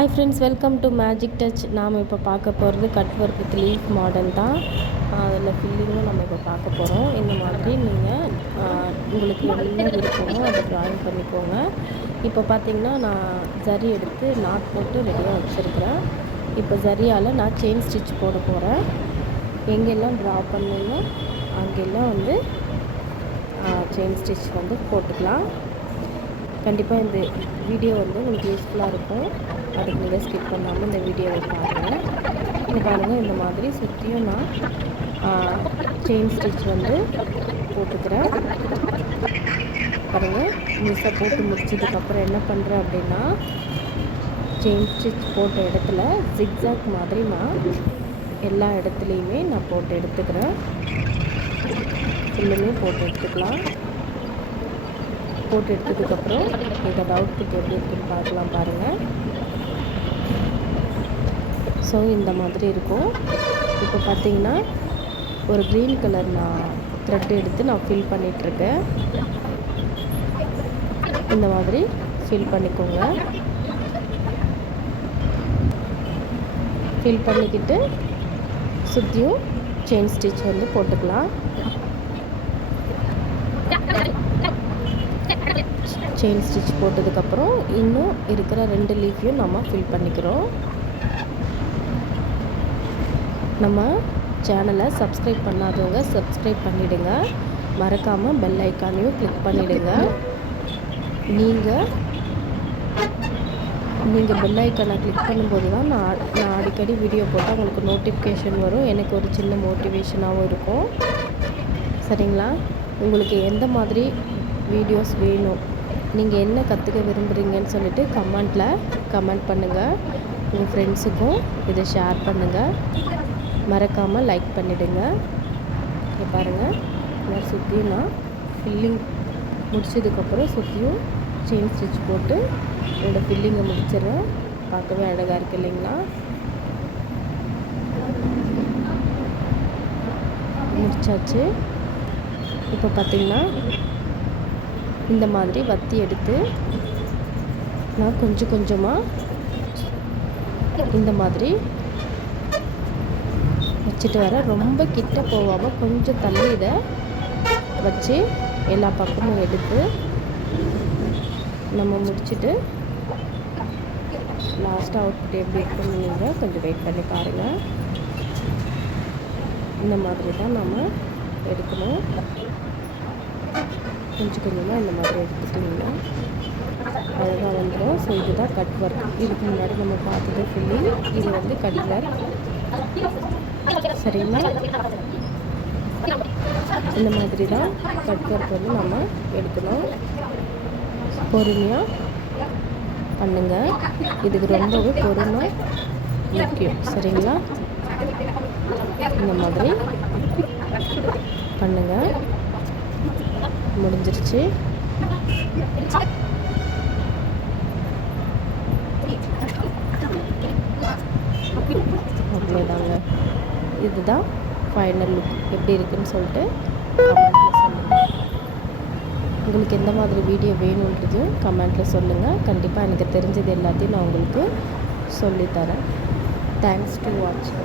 Hi friends, welcome to magic touch. நாம் இப்போ பார்க்க போகிறது cut work with leaf model தான். அதில் ஃபில்லிங்கும் நம்ம இப்போ பார்க்க போகிறோம். இந்த மாதிரி நீங்கள் உங்களுக்கு என்ன விருப்பமோ அதை ட்ராயிங் பண்ணிக்கோங்க. இப்போ பார்த்திங்கன்னா நான் ஜரி எடுத்து நாட் போட்டு ரெடியாக வச்சுருக்கிறேன். இப்போ ஜரியால் நான் செயின் ஸ்டிச் போட போகிறேன். எங்கெல்லாம் ட்ரா பண்ணணும் அங்கெல்லாம் வந்து செயின் ஸ்டிச் வந்து போட்டுக்கலாம். கண்டிப்பாக இந்த வீடியோ வந்து உங்களுக்கு யூஸ்ஃபுல்லாக இருக்கும். அதுக்கு நீங்கள் ஸ்கிப் பண்ணாமல் இந்த வீடியோவை பாருங்கள். இது பாருங்கள், இந்த மாதிரி சுற்றியும் நான் செயின் ஸ்டிச் வந்து போட்டுக்கிறேன். பாருங்கள், மிஸ்ஸை போட்டு முடிச்சதுக்கப்புறம் என்ன பண்ணுறேன் அப்படின்னா, செயின் ஸ்டிச் போட்ட இடத்துல ஜிக்ஸாக் மாதிரி நான் எல்லா இடத்துலையுமே நான் போட்டு எடுத்துக்கிறேன். ஃபுல்லுமே போட்டு எடுத்துக்கலாம். போட்டு எடுத்ததுக்கப்புறம் இதோட அவுட்புட் எப்படி இருக்குன்னு பார்க்கலாம். பாருங்கள், ஸோ இந்த மாதிரி இருக்கும். இப்போ பார்த்திங்கன்னா ஒரு க்ரீன் கலர் நான் த்ரெட் எடுத்து நான் ஃபில் பண்ணிகிட்ருக்கேன். இந்த மாதிரி ஃபில் பண்ணிக்கோங்க. ஃபில் பண்ணிக்கிட்டு சுற்றியும் செயின் ஸ்டிச் வந்து போட்டுக்கலாம். செயின் ஸ்டிச் போட்டதுக்கப்புறம் இன்னும் இருக்கிற 2 லீஃபையும் நம்ம ஃபில் பண்ணிக்கிறோம். நம்ம சேனலை சப்ஸ்கிரைப் பண்ணாதவங்க சப்ஸ்கிரைப் பண்ணிவிடுங்க. மறக்காமல் பெல் ஐக்கானையும் கிளிக் பண்ணிவிடுங்க. நீங்கள் பெல் ஐக்கானை கிளிக் பண்ணும்போது தான் நான் அடிக்கடி வீடியோ போட்டால் உங்களுக்கு நோட்டிஃபிகேஷன் வரும். எனக்கு ஒரு சின்ன மோட்டிவேஷனாகவும் இருக்கும். சரிங்களா? உங்களுக்கு எந்த மாதிரி வீடியோஸ் வேணும், நீங்கள் என்ன கற்றுக்க விரும்புகிறீங்கன்னு சொல்லிட்டு கமெண்ட் பண்ணுங்கள். உங்கள் ஃப்ரெண்ட்ஸுக்கும் இதை ஷேர் பண்ணுங்கள். மறக்காமல் லைக் பண்ணிவிடுங்க. இங்கே பாருங்கள், நான் சுற்றியும் நான் ஃபில்லிங் முடிச்சதுக்கப்புறம் சுற்றியும் செயின் ஸ்டிச் போட்டு என்னோடய ஃபில்லிங்கை முடிச்சிடுறேன். பார்க்கவே அழகாக இருக்குது இல்லைங்களா? முடிச்சாச்சு. இப்போ பார்த்திங்கன்னா இந்த மாதிரி வத்தி எடுத்து நான் கொஞ்சம் கொஞ்சமாக இந்த மாதிரி வச்சுட்டு வரேன். ரொம்ப கிட்ட போகாமல் கொஞ்சம் தள்ளி இதை வச்சு எல்லா பக்கமும் எடுத்து நம்ம முடிச்சுட்டு லாஸ்ட்டாக அவுட்புட் எப்படி இருக்குன்னு நீங்கள் கொஞ்சம் வெயிட் பண்ணி பாருங்கள். இந்த மாதிரி தான் நம்ம எடுக்கணும். கொஞ்சம் கொஞ்சமாக இந்த மாதிரி எடுத்துக்கிட்டிங்கன்னா அழகாக வந்துடும். ஸோ இதுதான் கட் ஒர்க். இதுக்கு முன்னாடி நம்ம பார்த்தது ஃபில்லிங், இது வந்து கட் ஒர்க். சரிங்களா? இந்த மாதிரி தான் கட் ஒர்க் வந்து நம்ம எடுக்கணும். பொறுமையாக பண்ணுங்கள். இதுக்கு ரொம்பவே பொறுமை முக்கியம். சரிங்களா? இந்த மாதிரி பண்ணுங்கள். முடிஞ்சிருச்சு. அவ்வளோதாங்க. இதுதான் ஃபைனல் லுக். எப்படி இருக்குன்னு சொல்லிட்டு கமெண்ட்டில் சொல்லுங்கள். உங்களுக்கு எந்த மாதிரி வீடியோ வேணுன்றது கமெண்ட்டில் சொல்லுங்கள். கண்டிப்பாக எனக்கு தெரிஞ்சது எல்லாத்தையும் நான் உங்களுக்கு சொல்லித்தரேன். தேங்க்ஸ் டு வாட்சிங்.